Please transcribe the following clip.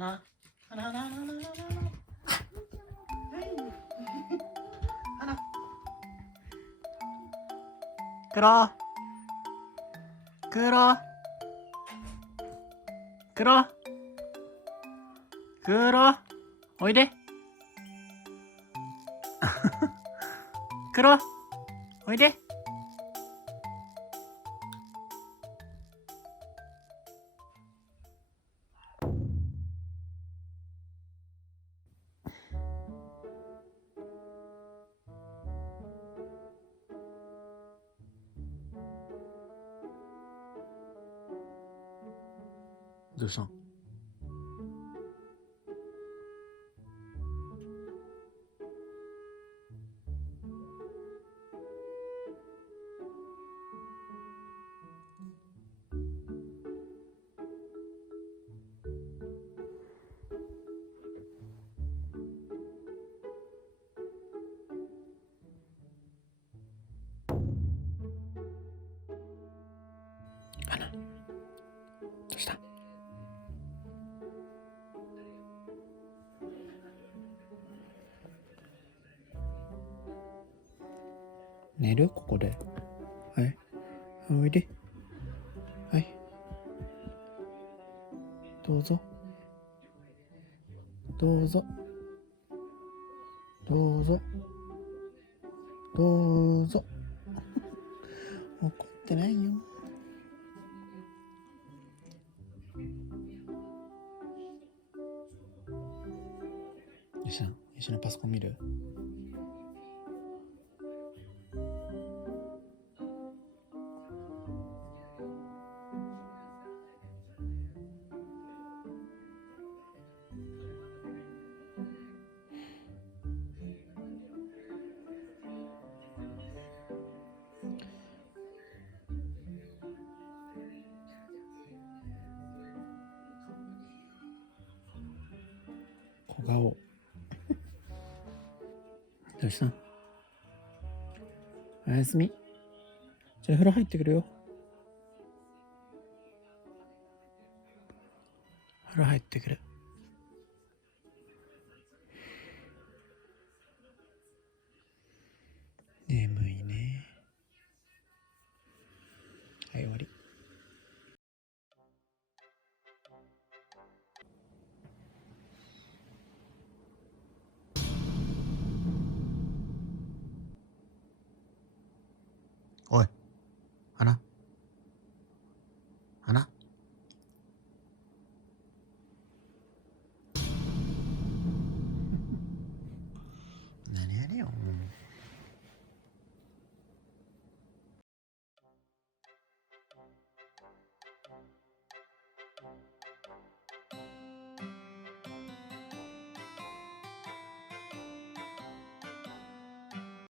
하나, 하나, 하나, 하나, 하나, 하나. 끌어, 끌어, 끌어, 끌어. 어이래? 끌어, 어이래?どうしたん？アナ、どうした？寝る？ここで。はい。おいで。はい。どうぞ。どうぞ。どうぞ。どうぞ。怒ってないよ。一緒にパソコン見る？小顔。どうしたん？おやすみ。じゃあ風呂入ってくるよ。風呂入ってくる。眠いね。はい、終わり。おい、花、花。